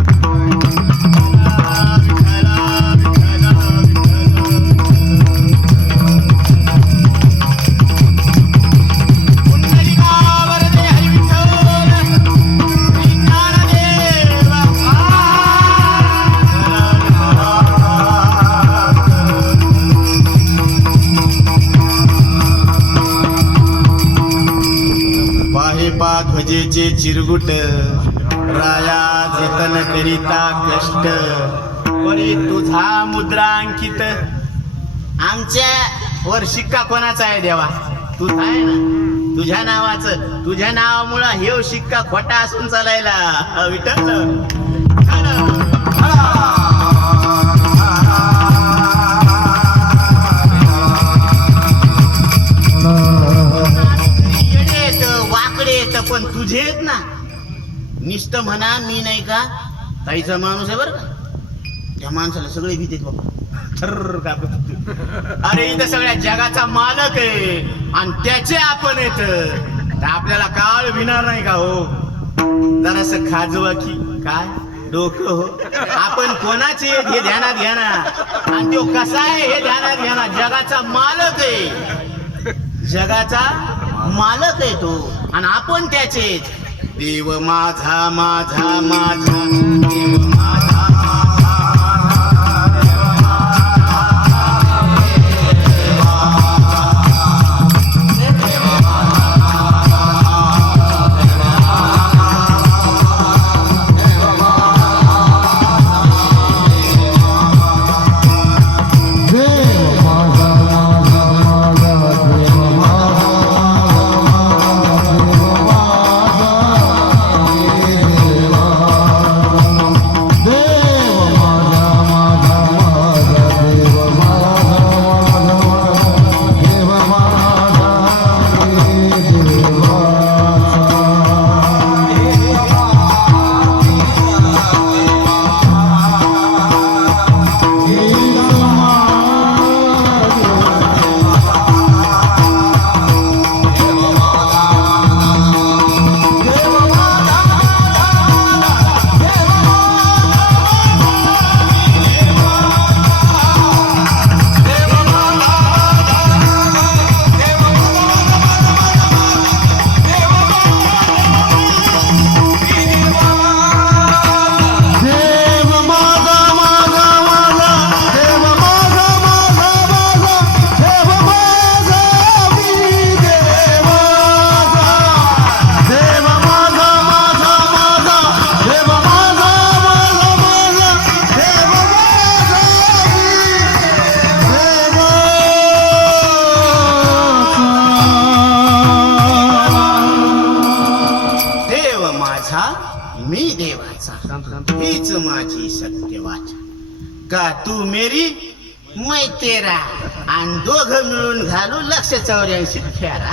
ध्वजेचे चिरगुट राया जतन करिता कष्ट, परी तुझा मुद्रांकित. आमच्या वर शिक्का कोणाचा आहे देवा? तुझा आहे ना, तुझ्या नावाचं. तुझ्या नावामुळे हे शिक्का खोटा असून चालायला. विठ्ठल पण तुझे आहेत ना. निष्ठ म्हणा मी नाही का ताईचा माणूस आहे बरं का, त्या माणसाला सगळे भीत आहेत बाबा. ठर का अरे इथं सगळ्या जगाचा मालक आहे आणि त्याचे आपण येत, तर आपल्याला काळ भिणार नाही का हो? जरास खाजवा की काय डोकं हो. आपण कोणाचे हे ध्यानात घ्या ना, आणि तो कसा आहे हे ध्यानात घ्या ना. जगाचा मालक आहे, जगाचा मालक आहे तो, आणि आपण त्याचे. देव माझा माझा माझा देव माझा. मी देवाचा, हीच माझी सत्य वाचा. का तू मेरी मै तेरा आणि दोघं मिळून घालू 184 फेरा.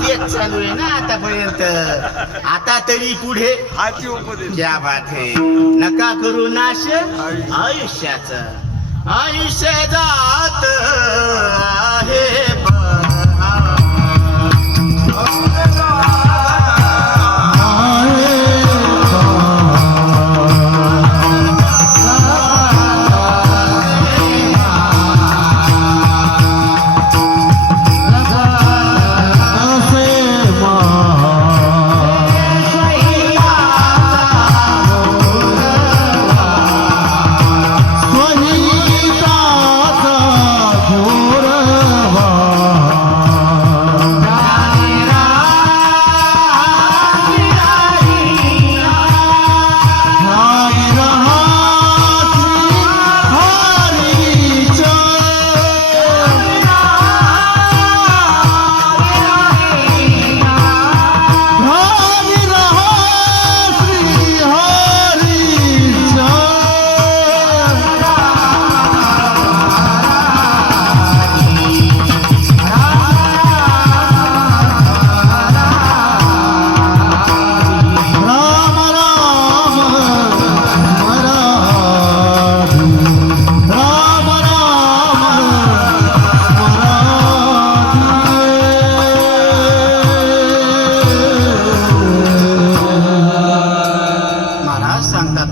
तेच चालू आहे ना आतापर्यंत. आता तरी पुढे हाची उपदेश. क्या बात है. नका करू नाश आयुष्याचं. आयुष्य जात आहे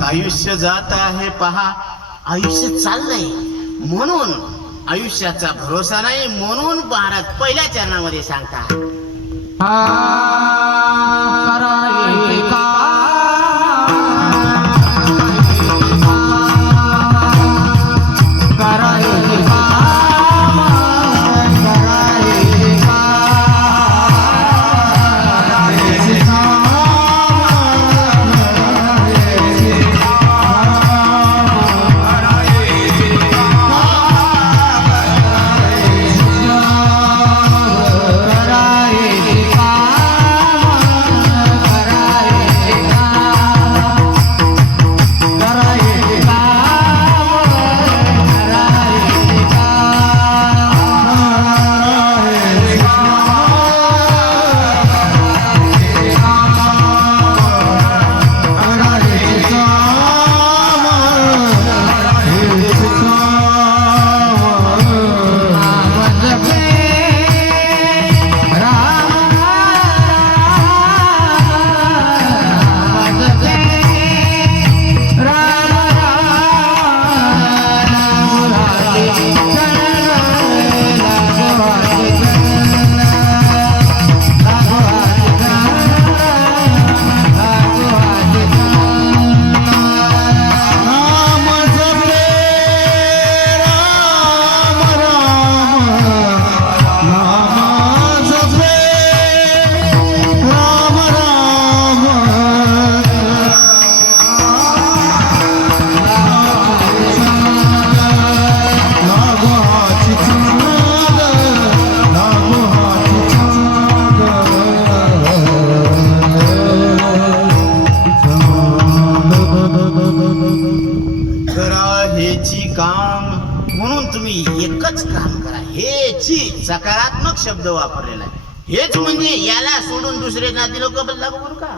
आयुष्य जात आहे पहा. आयुष्य चाललंय म्हणून आयुष्याचा भरोसा नाही म्हणून महाराज पहिल्या चरणामध्ये सांगतात सकारात्मक शब्द वापरलेला आहे. हेच म्हणजे याला सोडून दुसरे नादी लोक लागू करू का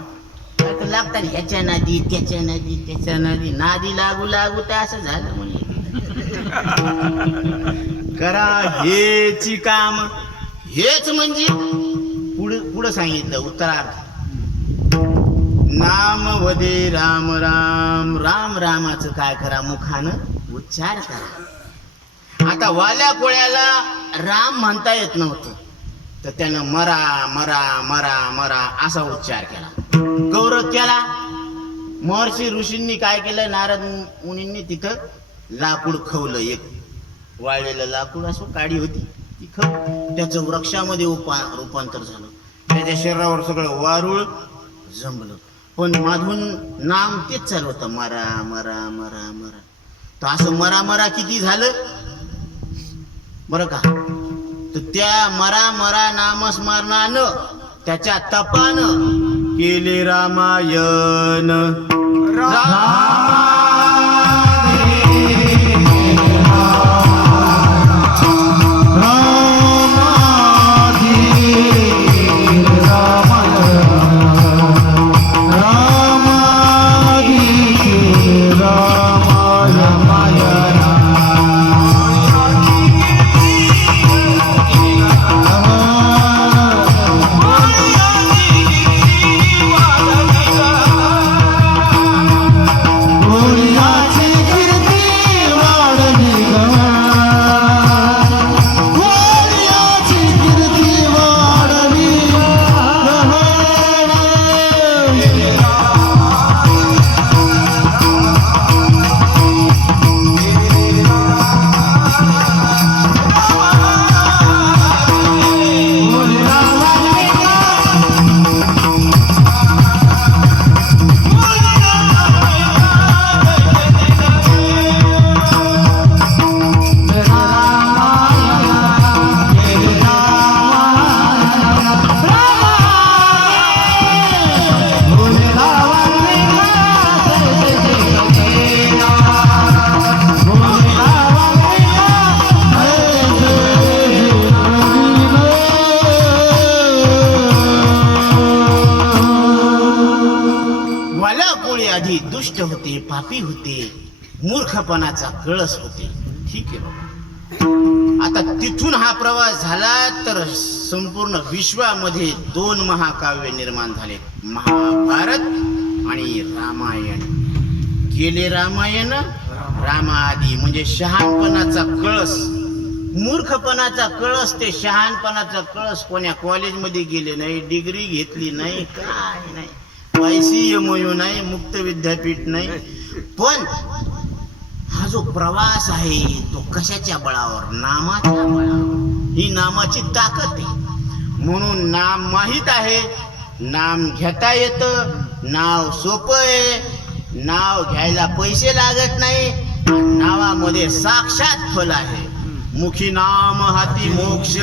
लागतात ह्याच्या नादी त्याच्या नादी त्याच्या नादी लागू लागू तर असं झालं म्हणजे करा हेच काम. हेच म्हणजे पुढं सांगितलं उत्तरार्थ नाम वदे राम राम राम रामाचं काय करा मुखानं उच्चार करा. आता वाल्या कोळ्याला राम म्हणता येत नव्हतं तर त्यानं मरा मरा मरा मरा असा उच्चार केला. गौरव केला. महर्षी ऋषींनी काय केलं नारद मुनींनी तिथं लाकूड खवलं. एक वाळलेलं लाकूड असं काडी होती ती त्याचं वृक्षामध्ये रूपांतर झालं. त्याच्या शरीरावर सगळं वारुळ जमलं पण माधून नाम तेच चालू होतं मरा मरा मरा मरा. तर असं मरा मरा किती झालं बरं का. तर त्या मरा मरा नामस्मरणानं त्याच्या तपानं केले रामायण. राम दुष्ट होते, पापी होते, मूर्खपणाचा कळस होते. ठीक आहे बाबा. आता तिथून हा प्रवास झाला तर संपूर्ण विश्वामध्ये 2 महाकाव्य निर्माण झाले, महाभारत आणि रामायण. गेले रामायण, रामाआदी म्हणजे शहाणपणाचा कळस, मूर्खपणाचा कळस ते शहाणपणाचा कळस. कोण्या कॉलेजमध्ये गेले नाही, डिग्री घेतली नाही, काय नाही, YCMU नाही, मुक्त विद्यापीठ नाही. पण हा जो प्रवास आहे तो कशाच्या बळावर? नामाच्या बळावर. ही नामाची ताकद आहे. म्हणून नाम माहित आहे, नाम घेता येतं, नाव सोपं आहे, नाव घ्यायला पैसे लागत नाही, नावामध्ये साक्षात फल आहे. मुखी नाम हाती मोक्ष,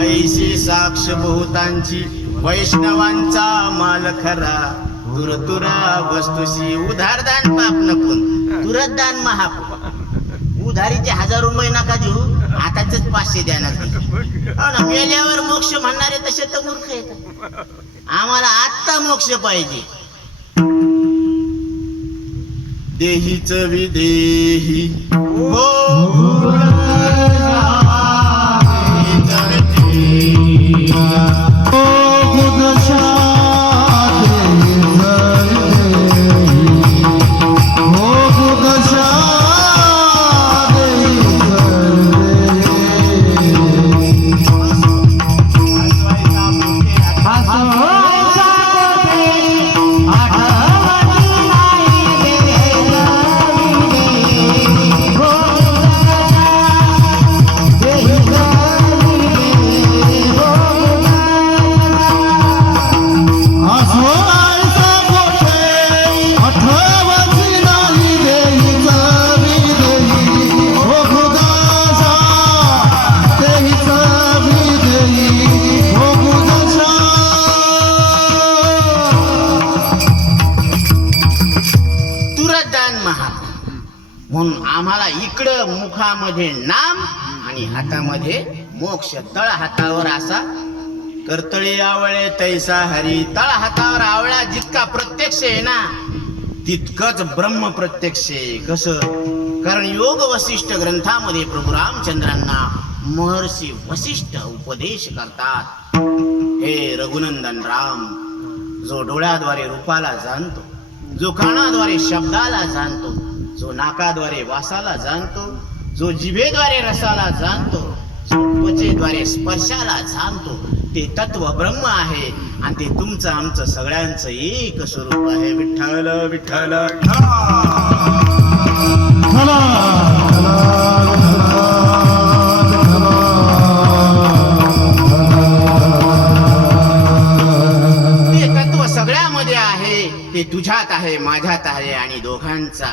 ऐशी साक्ष बहुतांची, वैष्णवांचा माल खरा, तुरतुरा वस्तुशी. उधारदान पाप नपून, तुरतदान महापाप. उधारीचे 1000 रुपये नका देऊ, आताच 500 द्या ना. मेल्यावर मोक्ष म्हणणारे तसे तर मूर्ख येतात. आम्हाला आत्ता मोक्ष पाहिजे. देहीच विदेही हो म्हणून आम्हाला इकडं मुखामध्ये नाम आणि हातामध्ये मोक्ष. तळ हातावर असा कर्तळी आवळे तैसा हरी. तळ हातावर आवळा जितका प्रत्यक्ष आहे ना, तितकंच ब्रह्म प्रत्यक्ष आहे. कसं? कारण योग वसिष्ठ ग्रंथामध्ये प्रभू रामचंद्रांना महर्षी वसिष्ठ उपदेश करतात. हे रघुनंदन राम, जो डोळ्याद्वारे रूपाला जाणतो, जो कानाद्वारे शब्दाला जाणतो, जो नाकाद्वारे वासाला जाणतो, जो जिभेद्वारे रसाला जाणतो, जो त्वचेद्वारे स्पर्शाला जाणतो, ते तत्व ब्रह्म आहे. आणि ते तुमचं आमचं सगळ्यांचं एक स्वरूप आहे. विठ्ठल विठ्ठल. ते तत्व सगळ्यामध्ये आहे, ते तुझ्यात आहे, माझ्यात आहे, आणि दोघांचा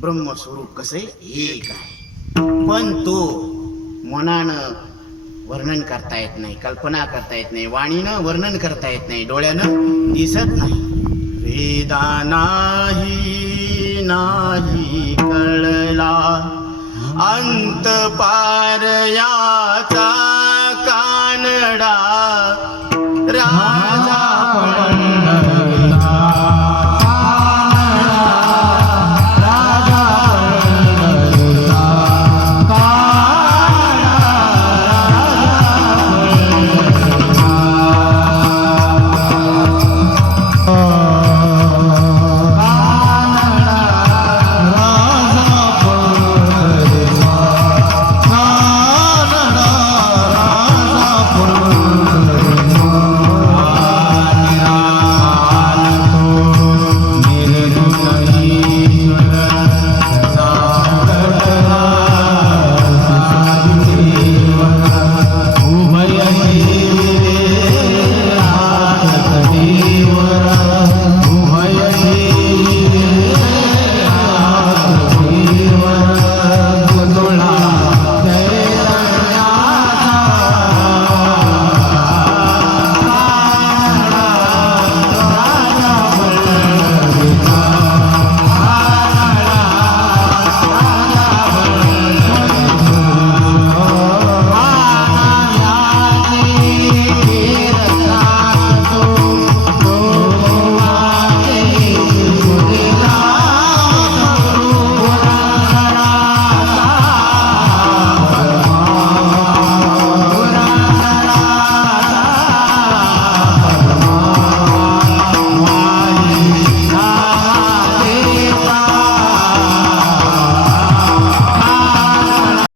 ब्रह्मस्वरूप कसं एक आहे. पण तो मनानं वर्णन करता येत नाही, कल्पना करता येत नाही, वाणीनं वर्णन करता येत नाही, डोळ्यानं दिसत नाही. वेदा नाही नाही कळला अंत